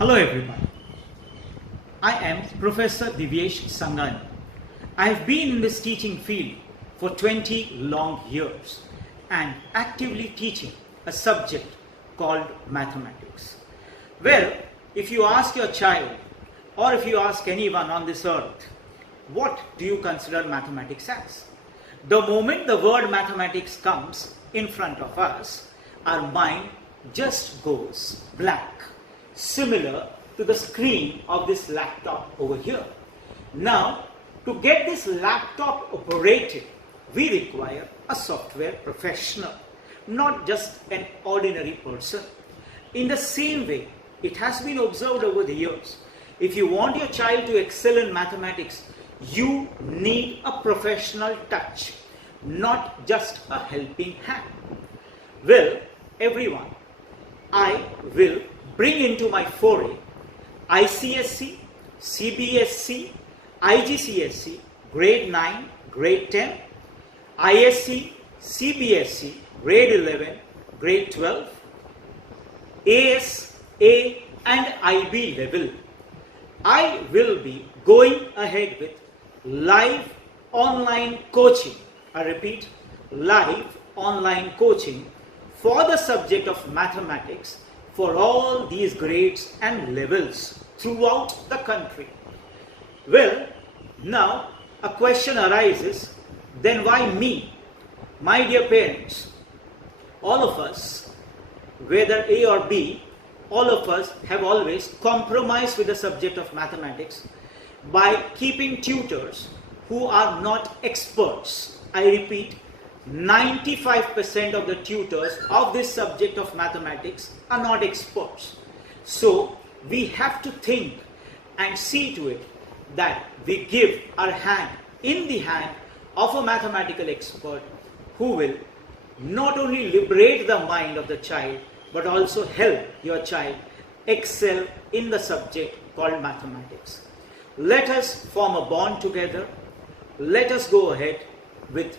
Hello everyone. I am Professor DIVYESH SANGANI. I have been in this teaching field for 20 long years and actively teaching a subject called mathematics. Well, if you ask your child or if you ask anyone on this earth, what do you consider mathematics as? The moment the word mathematics comes in front of us, our mind just goes blank, similar to the screen of this laptop over here. Now, to get this laptop operated, we require a software professional, not just an ordinary person. In the same way, it has been observed over the years, if you want your child to excel in mathematics, you need a professional touch, not just a helping hand. Well, everyone, I will bring into my foray ICSE, CBSE, IGCSE, grade 9, grade 10, ISE, CBSE, grade 11, grade 12, AS, A and IB level. I will be going ahead with live online coaching. I repeat, live online coaching for the subject of mathematics for all these grades and levels throughout the country. Well, now a question arises, then why me? My dear parents, all of us, whether A or B, all of us have always compromised with the subject of mathematics by keeping tutors who are not experts. I repeat, 95% of the tutors of this subject of mathematics are not experts. So we have to think and see to it that we give our hand in the hand of a mathematical expert who will not only liberate the mind of the child but also help your child excel in the subject called mathematics. Let us form a bond together. Let us go ahead with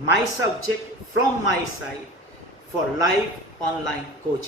my subject from my side for live online coaching.